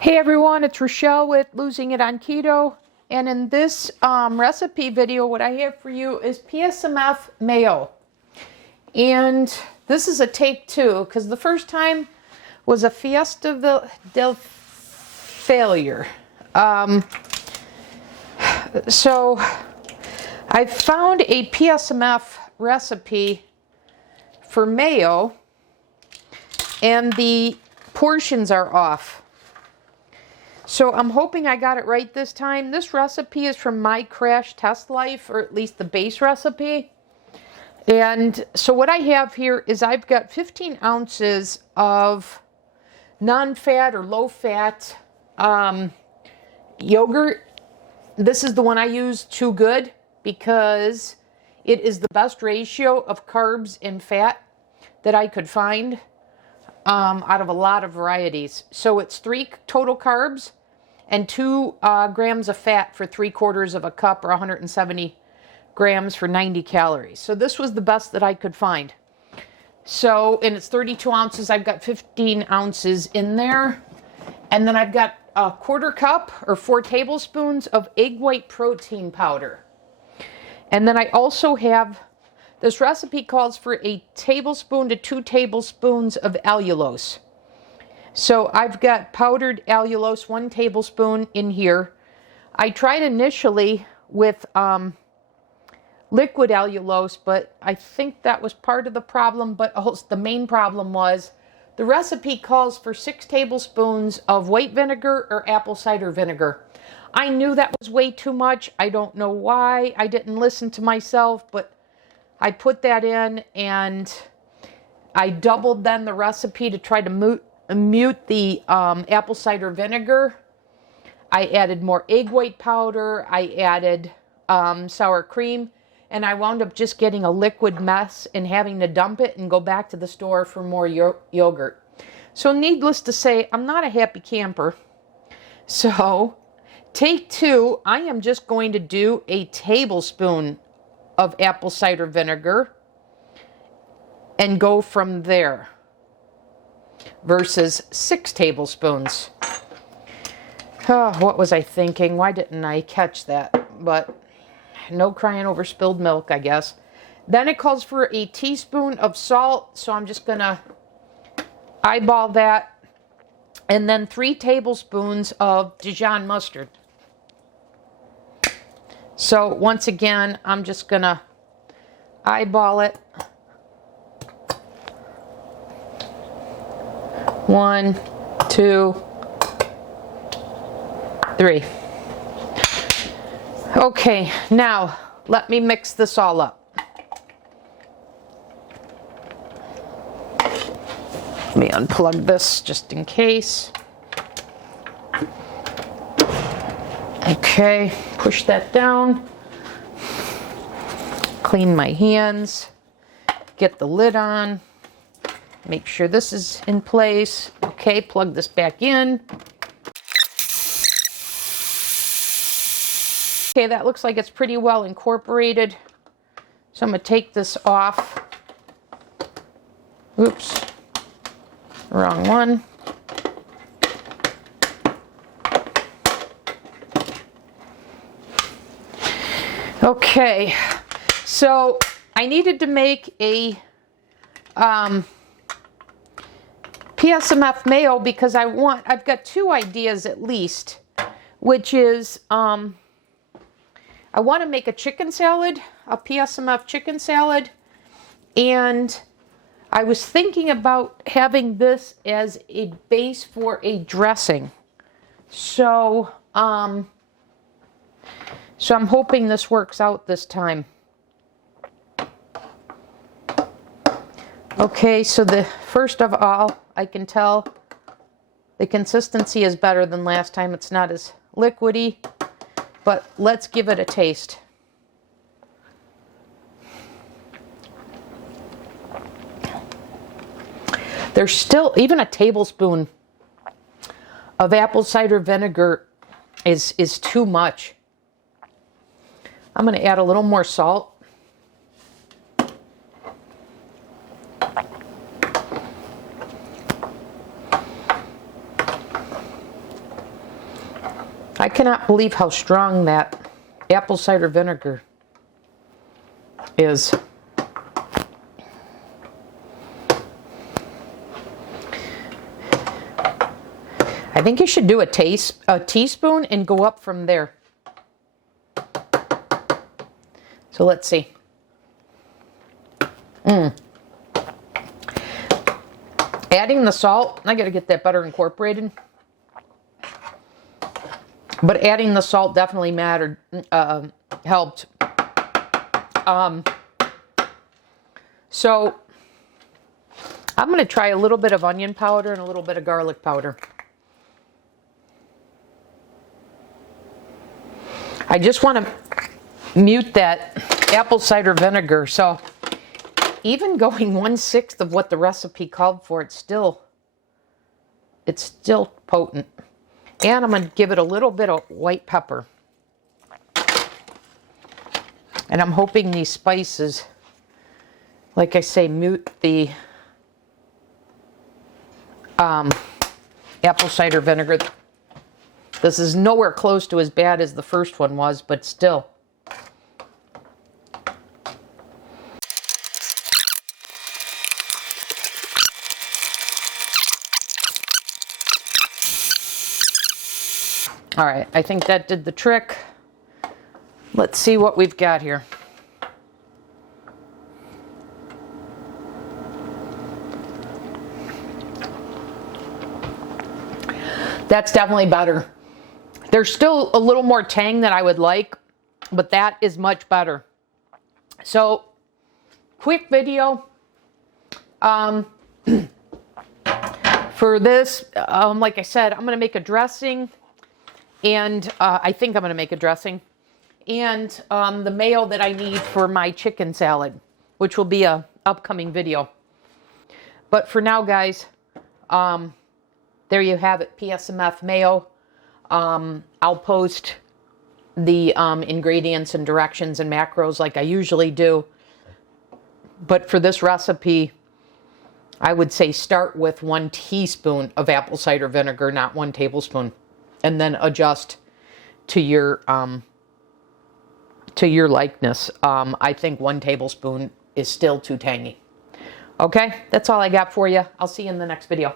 Hey everyone, it's Rochelle with Losing It on Keto, and in this recipe video what I have for you is PSMF Mayo. And this is a take two because the first time was a fiesta del failure. So I found a PSMF recipe for mayo and the portions are off. So I'm hoping I got it right this time. This recipe is from my Crash Test Life, or at least the base recipe. And so what I have here is I've got 15 ounces of non-fat or low-fat yogurt. This is the one I use, Too Good, because it is the best ratio of carbs and fat that I could find out of a lot of varieties. So it's 3 total carbs and 2 grams of fat for 3/4 of a cup, or 170 grams for 90 calories. So this was the best that I could find. So, and it's 32 ounces. I've got 15 ounces in there. And then I've got a 1/4 cup or 4 tablespoons of egg white protein powder. And then I also have, this recipe calls for a tablespoon to 2 tablespoons of allulose. So I've got powdered allulose, 1 tablespoon in here. I tried initially with liquid allulose, but I think that was part of the problem. But the main problem was the recipe calls for 6 tablespoons of white vinegar or apple cider vinegar. I knew that was way too much. I don't know why. I didn't listen to myself, but I put that in, and I doubled then the recipe to try to mute the apple cider vinegar. I added more egg white powder. I added sour cream, and I wound up just getting a liquid mess and having to dump it and go back to the store for more yogurt. So needless to say, I'm not a happy camper. So take two, I am just going to do a tablespoon of apple cider vinegar and go from there versus 6 tablespoons. Oh, what was I thinking? Why didn't I catch that? But no crying over spilled milk, I guess. Then it calls for a teaspoon of salt, so I'm just gonna eyeball that. And then 3 tablespoons of Dijon mustard. So once again, I'm just gonna eyeball it. 1, 2, 3. Okay, now let me mix this all up. Let me unplug this just in case. Okay, push that down. Clean my hands. Get the lid on. Make sure this is in place. Okay, plug this back in. Okay, that looks like it's pretty well incorporated. So I'm going to take this off. Oops, wrong one. Okay, so I needed to make a PSMF Mayo because I've got 2 ideas at least, which is I want to make a chicken salad, a PSMF chicken salad, and I was thinking about having this as a base for a dressing. So I'm hoping this works out this time. Okay, so first of all, I can tell the consistency is better than last time. It's not as liquidy, but let's give it a taste. There's still, even a tablespoon of apple cider vinegar is too much. I'm going to add a little more salt. I cannot believe how strong that apple cider vinegar is. I think you should do a teaspoon and go up from there. So let's see. Adding the salt, I gotta get that butter incorporated. But adding the salt definitely mattered, helped. So I'm gonna try a little bit of onion powder and a little bit of garlic powder. I just want to mute that apple cider vinegar. So even going 1/6 of what the recipe called for, it's still potent. And I'm going to give it a little bit of white pepper. And I'm hoping these spices, like I say, mute the apple cider vinegar. This is nowhere close to as bad as the first one was, but still. All right, I think that did the trick. Let's see what we've got here. That's definitely better. There's still a little more tang that I would like, but that is much better. So, quick video. For this, like I said, I'm going to make a dressing, and I think I'm going to make a dressing, and the mayo that I need for my chicken salad, which will be a upcoming video. But for now, guys, there you have it, PSMF Mayo. I'll post the ingredients and directions and macros like I usually do. But for this recipe, I would say start with 1 teaspoon of apple cider vinegar, not 1 tablespoon. And then adjust to your likeness. I think 1 tablespoon is still too tangy. Okay, that's all I got for you. I'll see you in the next video.